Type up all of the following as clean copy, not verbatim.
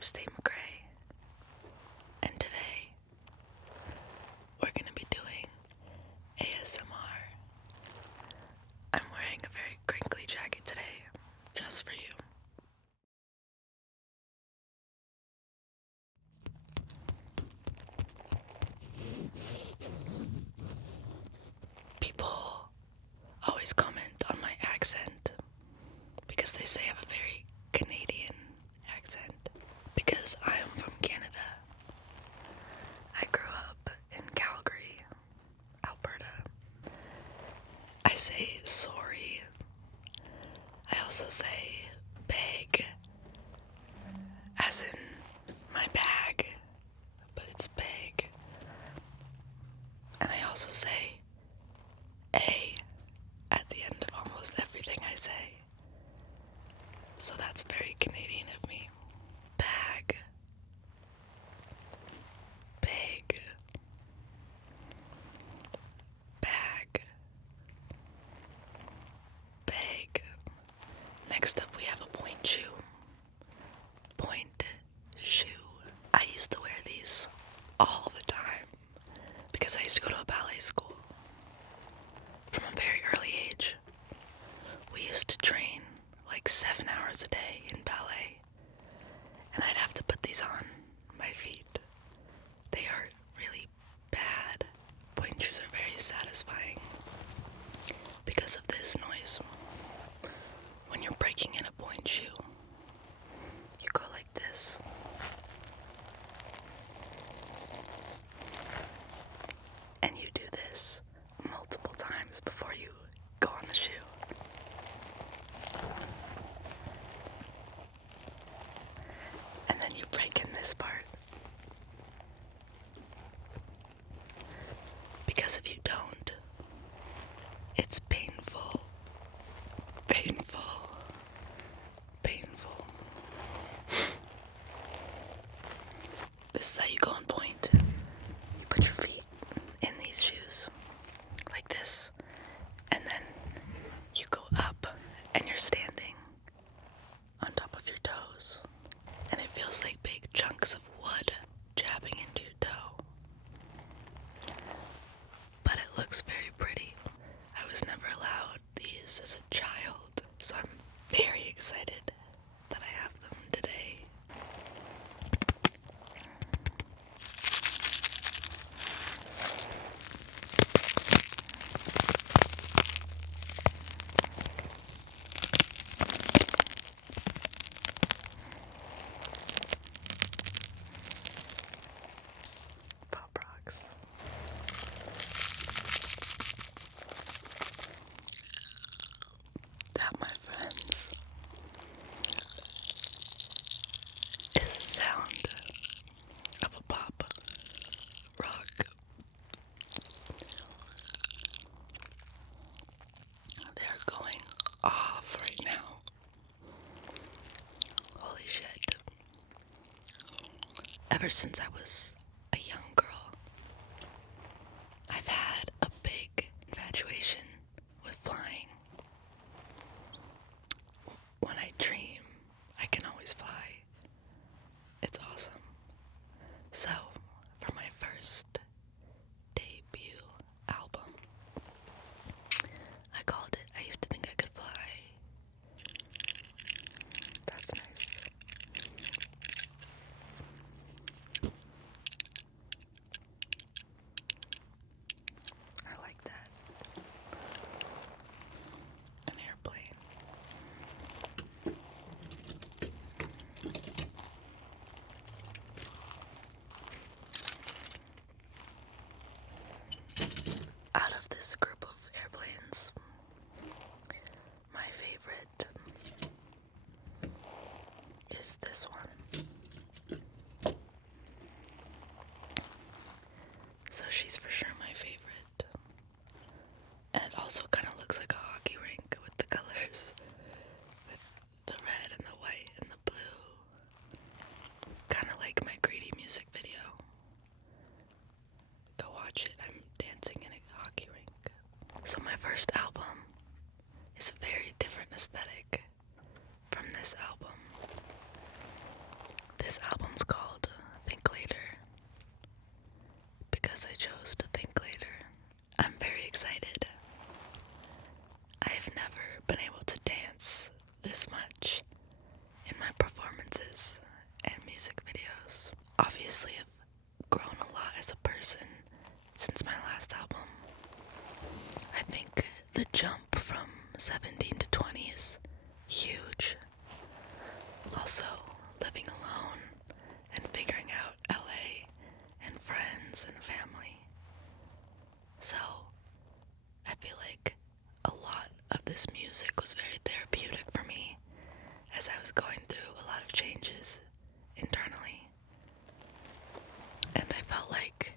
name's Tate McRae, and today we're going to be doing ASMR. I'm wearing a very crinkly jacket today, just for you. People always comment on my accent because they say I have a very Canadian accent because I am from Canada. I grew up in Calgary, Alberta. I say sorry. I also say bag, as in my bag, but it's bag. And I also say A at the end of almost everything I say. So that's very Canadian of me. Bag. Big. Bag. Bag. Next up we have a point shoe. Point shoe. I used to wear these all the time because I used to go to a ballet school. From a very early age, we used to train like 7 hours a day in ballet, and I'd have to put these on my feet. They hurt really bad. Point shoes are very satisfying because of this noise. When you're breaking in a point shoe, you go like this. And you do this multiple times before you go on the shoe. And then you break in this part. Because if you don't, it's painful. Painful. Painful. This is how you go on point. You put your feet in these shoes, like this, and then you go up and you're standing on top of your toes, and it feels like big chunks of wood jabbing into your toe. But it looks very pretty. I was never allowed these as a child, so I'm very excited that I have them today. Pop rocks. That, my friends, is the sound of a pop rock. They are going off right now. Holy shit. Ever since I was a young girl, I've had a big infatuation with flying. When I dream, I can always fly. It's awesome. So, for my first debut album, I called it I Used to Think I Could Fly. That's nice. I like that. An airplane. Out of this group of airplanes, my favorite is this one. So she's for sure my favorite. And it also kind of looks like a hockey rink with the colors. With the red and the white and the blue. Kind of like my Greedy music video. Go watch it. I'm dancing in a hockey rink. So my first album is a very different aesthetic from this album. This album's called Think Later because I chose to think later. I'm very excited. I have never been able to dance this much in my performances and music videos. Obviously, I've grown a lot as a person since my last album. I think the jump from 17 to 20 is huge. Also, living alone and figuring out LA and friends and family. So, I feel like a lot of this music was very therapeutic for me as I was going through a lot of changes internally. And I felt like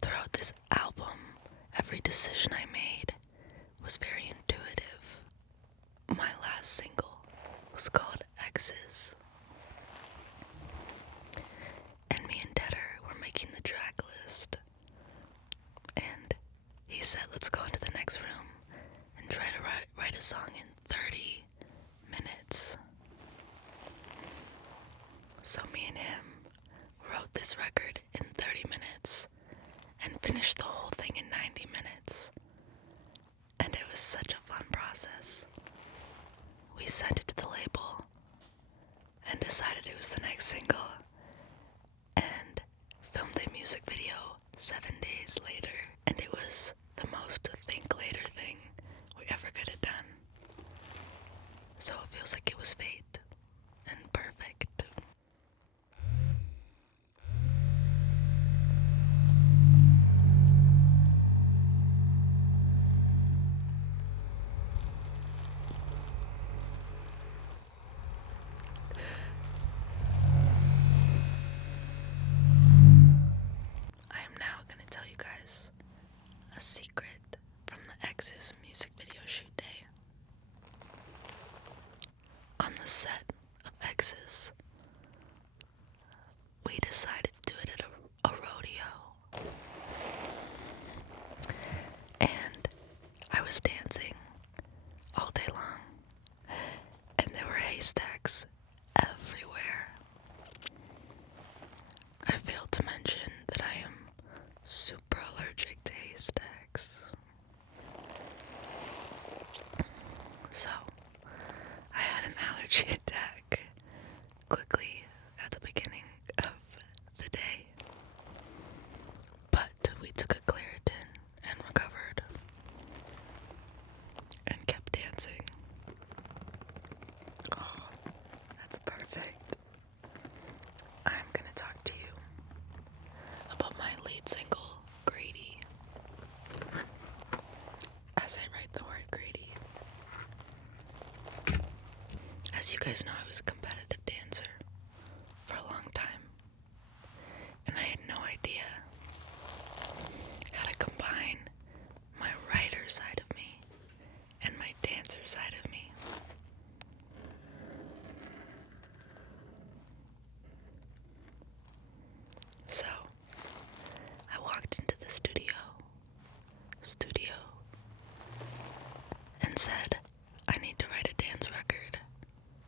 throughout this album, every decision I made was very intuitive. My last single was called X's. And me and Tedder were making the track list. And he said, let's go into the next room and try to write a song in 30 minutes. So me and him wrote this record in 30 minutes and finished the whole thing in 90 minutes. And it was such a fun process. We sent it to the label and decided it was the next single and filmed a music video 7 days later. And it was the most think later thing we ever could have done. So it feels like it was fate and perfect. I am now going to tell you guys a secret from the X's music video shoot day. On the set of X's, we decided to do it at a rodeo. And I was dancing all day long, and there were haystacks everywhere. I failed to mention that I am super allergic to haystacks. So, I had an allergy attack quickly at the beginning of the day. But we took a Claritin and recovered and kept dancing. Oh, that's perfect. I'm gonna talk to you about my lead single, Grady. As I write the word Grady. As you guys know, I was a competitive dancer for a long time. And I had no idea how to combine my writer side of me and my dancer side of me. So, I walked into the studio, and said, I need to write a dance record.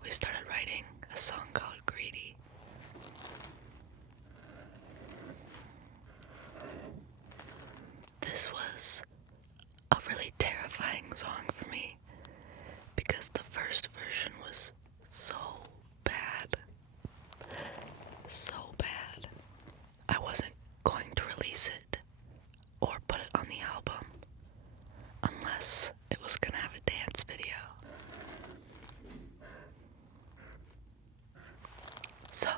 We started writing a song called Greedy. This was a really terrifying song for me because the first version was so bad. So bad. I wasn't going to release it or put it on the album unless it was gonna have a dance video. So,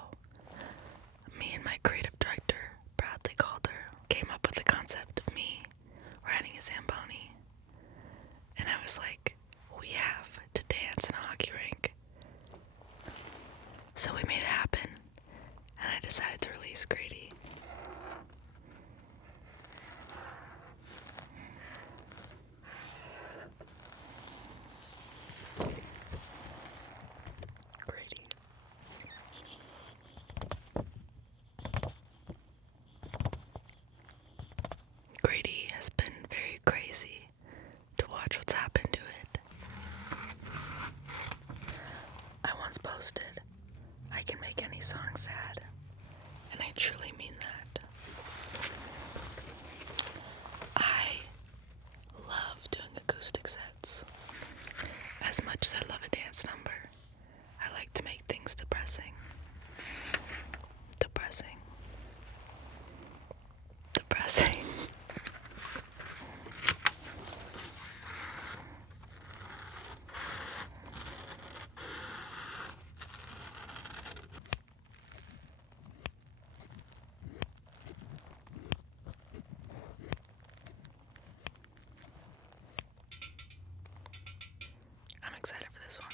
me and my creative director, Bradley Calder, came up with the concept of me riding a Zamboni. And I was like, we have to dance in a hockey rink. So we made it happen, and I decided to release Grady. Grady. Grady has been very crazy to watch what's happened to it. I once posted, I I can make any song sad, and I truly mean that. I love doing acoustic sets. As much as I love a dance number, I like to make things depressing. Depressing. Depressing. I'm excited for this one.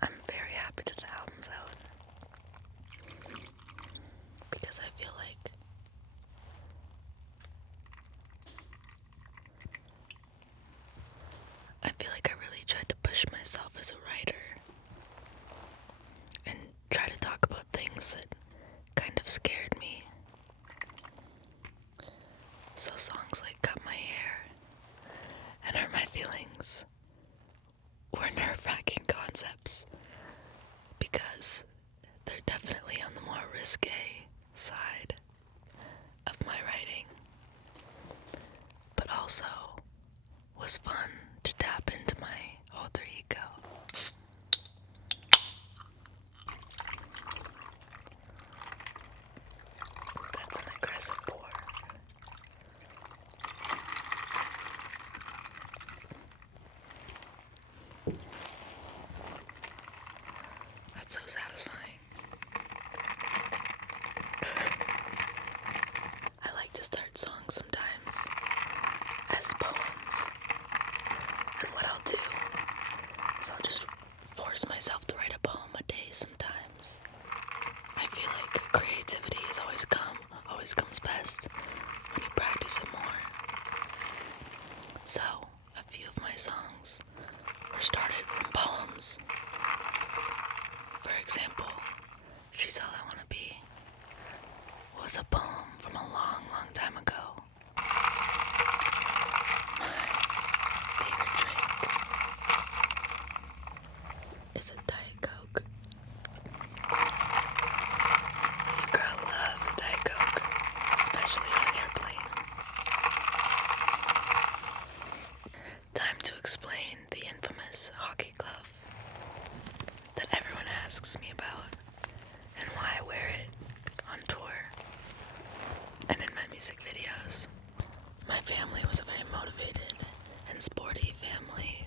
I'm very happy that the album's out because I feel like I really tried to push myself as a writer and try to talk about things that kind of scared me. So songs like Cut My Hair and Hurt My Feelings were nerve-wracking concepts because they're definitely on the more risque side of my writing, but also was fun to tap into my alter ego. That's an aggressive pour. That's so satisfying. I like to start songs sometimes as poems. And what I'll do is I'll just force myself to write a poem a day sometimes. I feel like creativity always comes best when you practice it more. So, a few of my songs were started from poems. For example, She's All I Wanna Be was a poem from a long, long time ago. My favorite drink is a Diet Coke. Your girl loves a Diet Coke, especially on an airplane. Time to explain the infamous hockey glove that everyone asks me about and why I wear it on tour and in my music videos. My family was a very motivated and sporty family,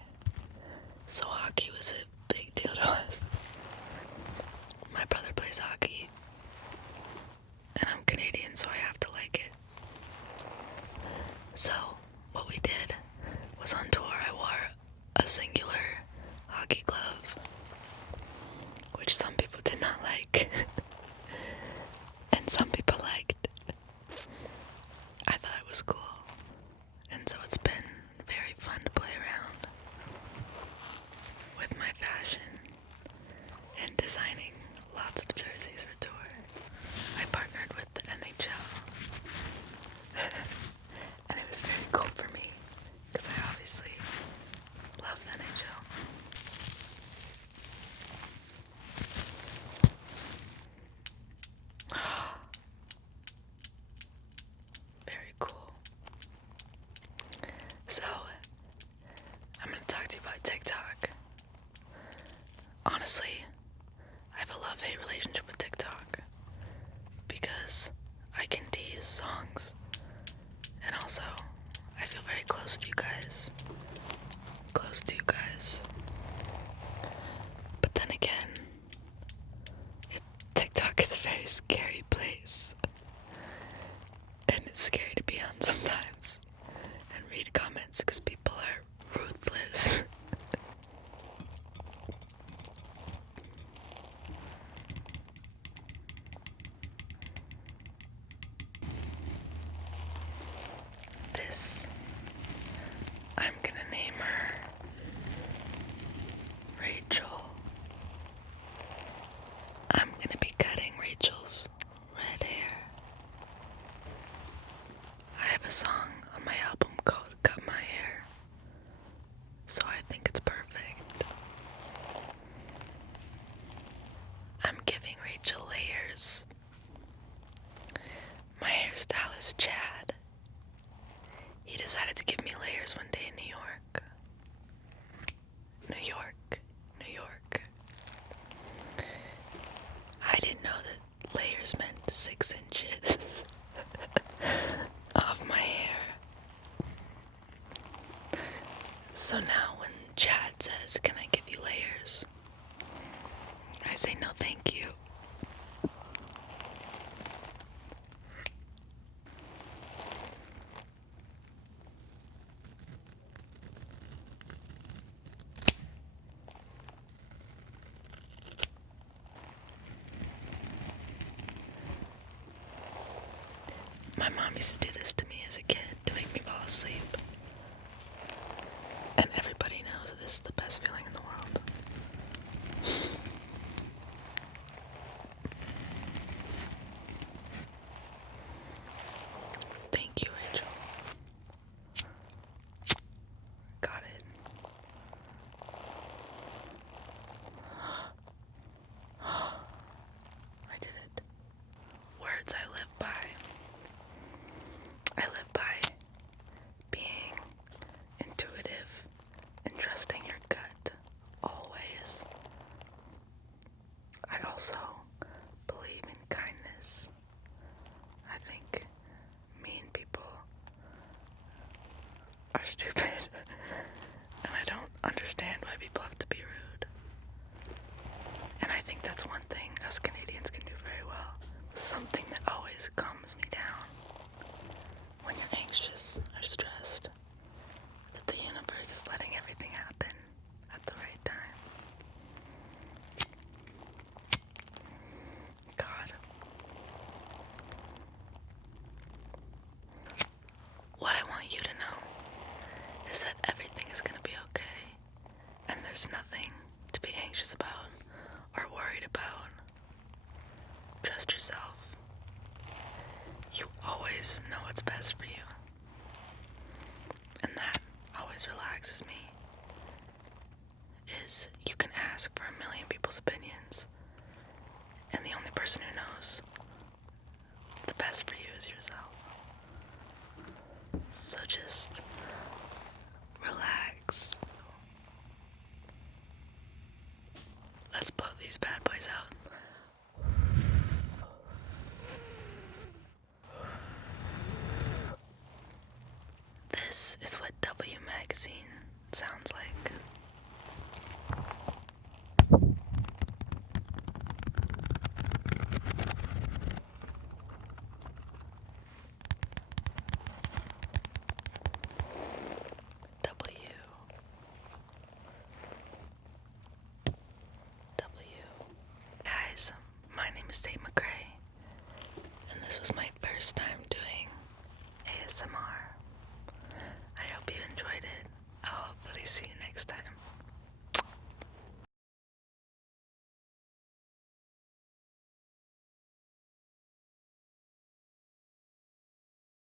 so hockey was a big deal to us. My brother plays hockey, and I'm Canadian, so I have to like it. So, what we did was on tour I wore a singular hockey glove, which some people did not like, and some people liked. I thought it was cool, and so it's been very fun to play around with my fashion and designing lots of jerseys for tour. I partnered with the NHL, and it was very cool for me because I obviously love the NHL. Very cool. So, I'm going to talk to you about TikTok. Honestly, I have a love-hate relationship with TikTok because I can tease songs, and also I feel very close to you guys. But then again, TikTok is a very scary place, and it's scary to be on sometimes and read comments because people are ruthless. This, I'm gonna name her Rachel. I'm gonna be cutting Rachel's red hair. So now when Chad says, "Can I give you layers?" I say, "No, thank you." My mom used to do this to me as a kid to make me fall asleep. And everybody knows that this is the best feeling in the world. Thank you, Rachel. Got it. I did it. Words I live by. I live by being intuitive and trusting your gut always. I also believe in kindness. I think mean people are stupid and I don't understand why people have to be rude. And I think that's one thing us Canadians can do very well. Something that always calms me down when you're anxious or stressed, that the universe is letting everything happen at the right time. God. What I want you to know is that everything is going to be okay, and there's nothing to be anxious about or worried about. Trust yourself. You always know what's best for you. And that always relaxes me. Is you can ask for a million people's opinions, and the only person who knows the best for you is yourself. So just relax. Let's blow these bad boys out. This is what W Magazine sounds like.